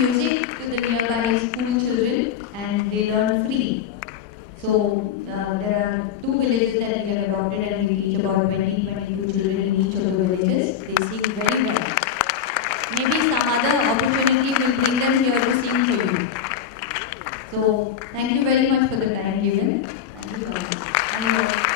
music to the nearby school children and they learn free. So there are 2 villages that we have adopted and we teach about 20-22 children in each of the villages. They sing very well. Maybe some other opportunity will bring them here to sing for you. So thank you very much for the time given. Thank you so much.